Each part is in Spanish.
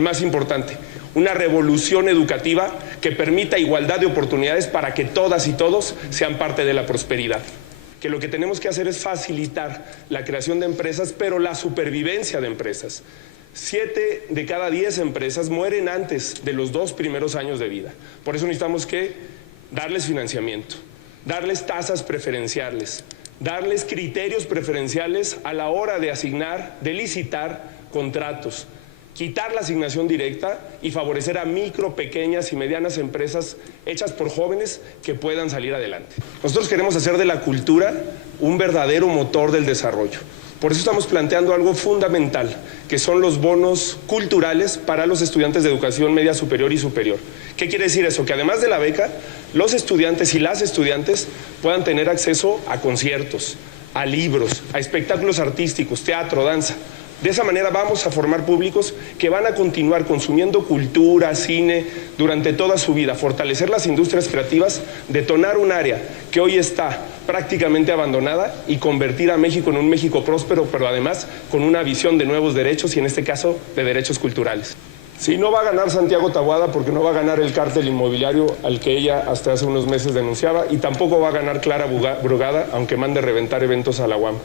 el más importante, una revolución educativa que permita igualdad de oportunidades para que todas y todos sean parte de la prosperidad. Que lo que tenemos que hacer es facilitar la creación de empresas, pero la supervivencia de empresas. 7 de cada 10 empresas mueren antes de los 2 primeros años de vida. Por eso necesitamos que darles financiamiento, darles tasas preferenciales, darles criterios preferenciales a la hora de asignar, de licitar contratos, quitar la asignación directa y favorecer a micro, pequeñas y medianas empresas hechas por jóvenes que puedan salir adelante. Nosotros queremos hacer de la cultura un verdadero motor del desarrollo. Por eso estamos planteando algo fundamental, que son los bonos culturales para los estudiantes de educación media superior y superior. ¿Qué quiere decir eso? Que además de la beca, los estudiantes y las estudiantes puedan tener acceso a conciertos, a libros, a espectáculos artísticos, teatro, danza. De esa manera vamos a formar públicos que van a continuar consumiendo cultura, cine, durante toda su vida, fortalecer las industrias creativas, detonar un área que hoy está prácticamente abandonada y convertir a México en un México próspero, pero además con una visión de nuevos derechos y en este caso de derechos culturales. Sí, no va a ganar Santiago Taboada porque no va a ganar el cártel inmobiliario al que ella hasta hace unos meses denunciaba y tampoco va a ganar Clara Brugada, aunque mande reventar eventos a la UAM.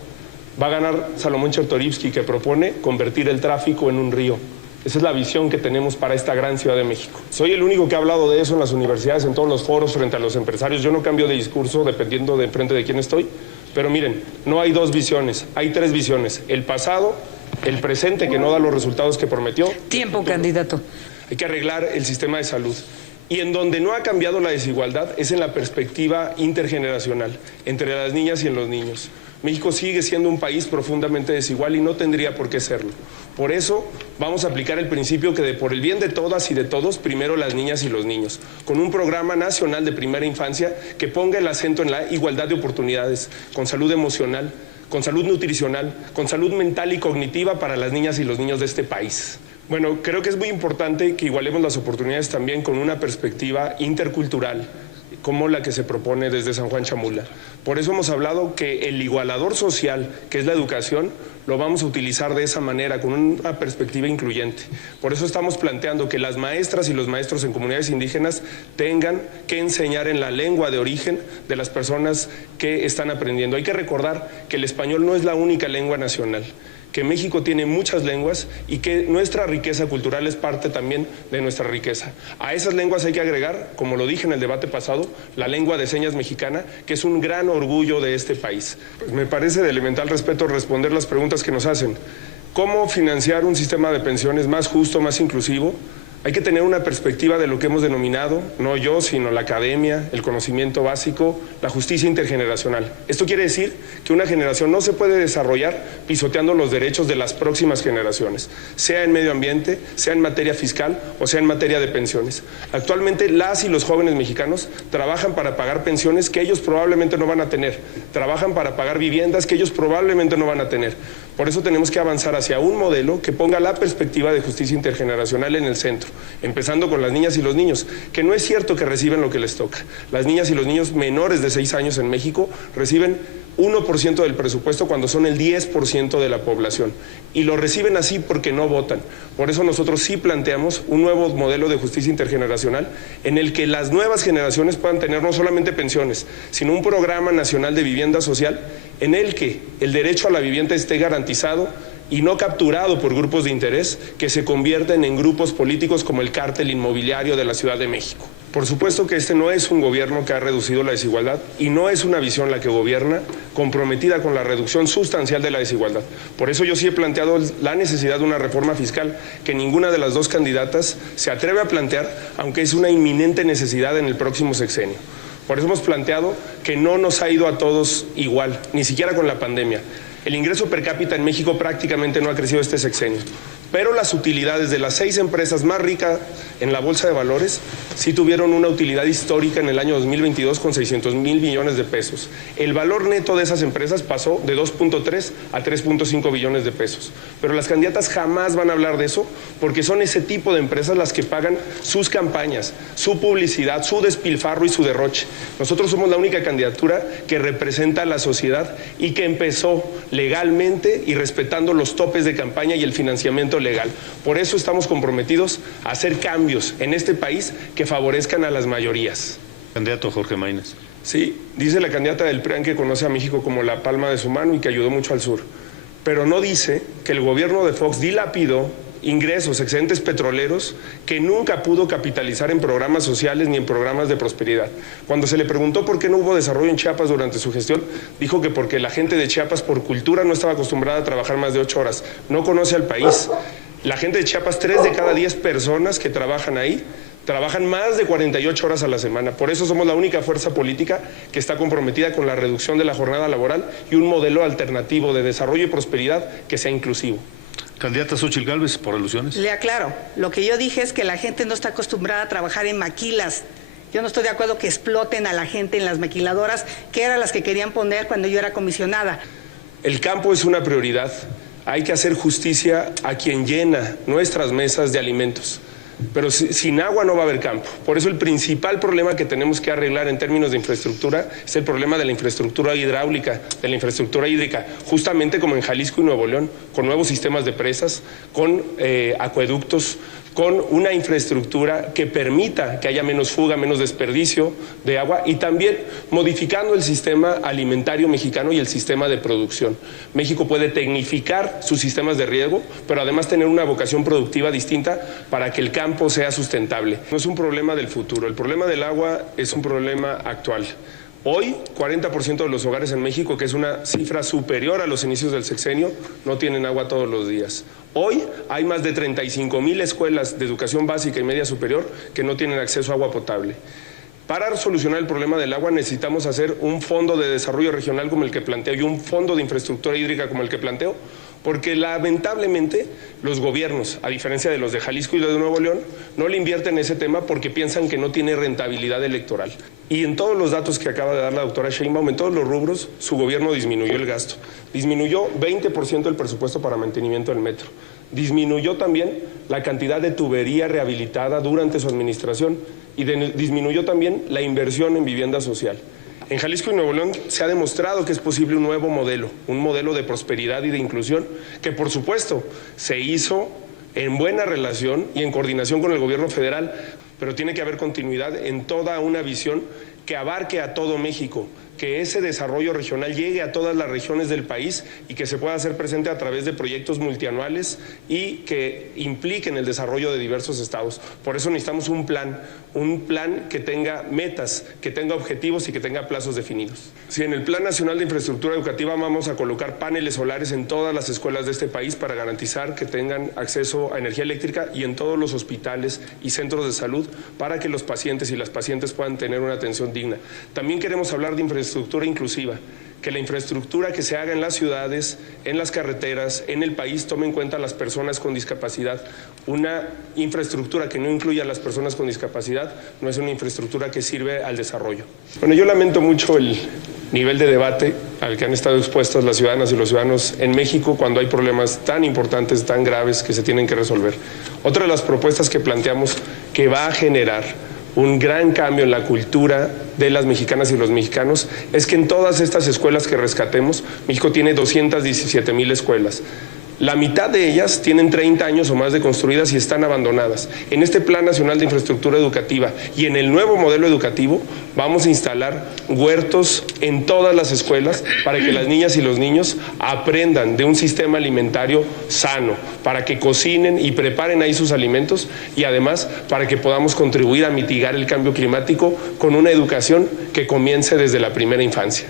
Va a ganar Salomón Chertorivsky, que propone convertir el tráfico en un río. Esa es la visión que tenemos para esta gran Ciudad de México. Soy el único que ha hablado de eso en las universidades, en todos los foros, frente a los empresarios. Yo no cambio de discurso dependiendo de frente de quién estoy, pero miren, no hay 2 visiones, hay 3 visiones. El pasado, el presente, que no da los resultados que prometió. Tiempo, candidato. Hay que arreglar el sistema de salud. Y en donde no ha cambiado la desigualdad es en la perspectiva intergeneracional, entre las niñas y en los niños. México sigue siendo un país profundamente desigual y no tendría por qué serlo. Por eso vamos a aplicar el principio que de por el bien de todas y de todos, primero las niñas y los niños, con un programa nacional de primera infancia que ponga el acento en la igualdad de oportunidades, con salud emocional, con salud nutricional, con salud mental y cognitiva para las niñas y los niños de este país. Bueno, creo que es muy importante que igualemos las oportunidades también con una perspectiva intercultural, como la que se propone desde San Juan Chamula. Por eso hemos hablado que el igualador social, que es la educación, lo vamos a utilizar de esa manera, con una perspectiva incluyente. Por eso estamos planteando que las maestras y los maestros en comunidades indígenas tengan que enseñar en la lengua de origen de las personas que están aprendiendo. Hay que recordar que el español no es la única lengua nacional, que México tiene muchas lenguas y que nuestra riqueza cultural es parte también de nuestra riqueza. A esas lenguas hay que agregar, como lo dije en el debate pasado, la lengua de señas mexicana, que es un gran orgullo de este país. Pues me parece de elemental respeto responder las preguntas que nos hacen. ¿Cómo financiar un sistema de pensiones más justo, más inclusivo? Hay que tener una perspectiva de lo que hemos denominado, no yo, sino la academia, el conocimiento básico, la justicia intergeneracional. Esto quiere decir que una generación no se puede desarrollar pisoteando los derechos de las próximas generaciones, sea en medio ambiente, sea en materia fiscal o sea en materia de pensiones. Actualmente las y los jóvenes mexicanos trabajan para pagar pensiones que ellos probablemente no van a tener, trabajan para pagar viviendas que ellos probablemente no van a tener. Por eso tenemos que avanzar hacia un modelo que ponga la perspectiva de justicia intergeneracional en el centro, empezando con las niñas y los niños, que no es cierto que reciben lo que les toca. Las niñas y los niños menores de 6 años en México reciben 1% del presupuesto cuando son el 10% de la población. Y lo reciben así porque no votan. Por eso nosotros sí planteamos un nuevo modelo de justicia intergeneracional en el que las nuevas generaciones puedan tener no solamente pensiones, sino un programa nacional de vivienda social en el que el derecho a la vivienda esté garantizado y no capturado por grupos de interés que se convierten en grupos políticos como el cártel inmobiliario de la Ciudad de México. Por supuesto que este no es un gobierno que ha reducido la desigualdad y no es una visión la que gobierna comprometida con la reducción sustancial de la desigualdad. Por eso yo sí he planteado la necesidad de una reforma fiscal que ninguna de las 2 candidatas se atreve a plantear, aunque es una inminente necesidad en el próximo sexenio. Por eso hemos planteado que no nos ha ido a todos igual, ni siquiera con la pandemia. El ingreso per cápita en México prácticamente no ha crecido este sexenio, pero las utilidades de las 6 empresas más ricas en la Bolsa de Valores sí tuvieron una utilidad histórica en el año 2022 con 600,000 millones de pesos. El valor neto de esas empresas pasó de 2.3 a 3.5 billones de pesos. Pero las candidatas jamás van a hablar de eso porque son ese tipo de empresas las que pagan sus campañas, su publicidad, su despilfarro y su derroche. Nosotros somos la única candidatura que representa a la sociedad y que empezó legalmente y respetando los topes de campaña y el financiamiento legal. Por eso estamos comprometidos a hacer cambios en este país que favorezcan a las mayorías. Candidato Jorge Maínez. Sí, dice la candidata del PRIAN que conoce a México como la palma de su mano y que ayudó mucho al sur. Pero no dice que el gobierno de Fox dilapidó ingresos, excedentes petroleros que nunca pudo capitalizar en programas sociales ni en programas de prosperidad. Cuando se le preguntó por qué no hubo desarrollo en Chiapas durante su gestión, dijo que porque la gente de Chiapas por cultura no estaba acostumbrada a trabajar más de 8 horas, no conoce al país. La gente de Chiapas, 3 de cada 10 personas que trabajan ahí, trabajan más de 48 horas a la semana. Por eso somos la única fuerza política que está comprometida con la reducción de la jornada laboral y un modelo alternativo de desarrollo y prosperidad que sea inclusivo. Candidata Xóchitl Gálvez, por alusiones. Le aclaro, lo que yo dije es que la gente no está acostumbrada a trabajar en maquilas. Yo no estoy de acuerdo que exploten a la gente en las maquiladoras, que eran las que querían poner cuando yo era comisionada. El campo es una prioridad. Hay que hacer justicia a quien llena nuestras mesas de alimentos. Pero sin agua no va a haber campo. Por eso el principal problema que tenemos que arreglar en términos de infraestructura es el problema de la infraestructura hidráulica, de la infraestructura hídrica, justamente como en Jalisco y Nuevo León, con nuevos sistemas de presas, con acueductos, con una infraestructura que permita que haya menos fuga, menos desperdicio de agua y también modificando el sistema alimentario mexicano y el sistema de producción. México puede tecnificar sus sistemas de riego, pero además tener una vocación productiva distinta para que el campo sea sustentable. No es un problema del futuro, el problema del agua es un problema actual. Hoy, 40% de los hogares en México, que es una cifra superior a los inicios del sexenio, no tienen agua todos los días. Hoy hay más de 35,000 escuelas de educación básica y media superior que no tienen acceso a agua potable. Para solucionar el problema del agua necesitamos hacer un fondo de desarrollo regional como el que planteo y un fondo de infraestructura hídrica como el que planteo, porque lamentablemente los gobiernos, a diferencia de los de Jalisco y los de Nuevo León, no le invierten en ese tema porque piensan que no tiene rentabilidad electoral. Y en todos los datos que acaba de dar la doctora Sheinbaum, en todos los rubros, su gobierno disminuyó el gasto. Disminuyó 20% el presupuesto para mantenimiento del metro. Disminuyó también la cantidad de tubería rehabilitada durante su administración y disminuyó también la inversión en vivienda social. En Jalisco y Nuevo León se ha demostrado que es posible un nuevo modelo, un modelo de prosperidad y de inclusión que por supuesto se hizo en buena relación y en coordinación con el gobierno federal, pero tiene que haber continuidad en toda una visión que abarque a todo México, que ese desarrollo regional llegue a todas las regiones del país y que se pueda hacer presente a través de proyectos multianuales y que impliquen el desarrollo de diversos estados. Por eso necesitamos un plan que tenga metas, que tenga objetivos y que tenga plazos definidos. Si en el Plan Nacional de Infraestructura Educativa vamos a colocar paneles solares en todas las escuelas de este país para garantizar que tengan acceso a energía eléctrica y en todos los hospitales y centros de salud para que los pacientes y las pacientes puedan tener una atención digna. También queremos hablar de infraestructura inclusiva, que la infraestructura que se haga en las ciudades, en las carreteras, en el país, tome en cuenta a las personas con discapacidad. Una infraestructura que no incluya a las personas con discapacidad no es una infraestructura que sirve al desarrollo. Bueno, yo lamento mucho el nivel de debate al que han estado expuestos las ciudadanas y los ciudadanos en México cuando hay problemas tan importantes, tan graves que se tienen que resolver. Otra de las propuestas que planteamos que va a generar un gran cambio en la cultura de las mexicanas y los mexicanos es que en todas estas escuelas que rescatemos, México tiene 217,000 escuelas. La mitad de ellas tienen 30 años o más de construidas y están abandonadas. En este Plan Nacional de Infraestructura Educativa y en el nuevo modelo educativo vamos a instalar huertos en todas las escuelas para que las niñas y los niños aprendan de un sistema alimentario sano, para que cocinen y preparen ahí sus alimentos y además para que podamos contribuir a mitigar el cambio climático con una educación que comience desde la primera infancia.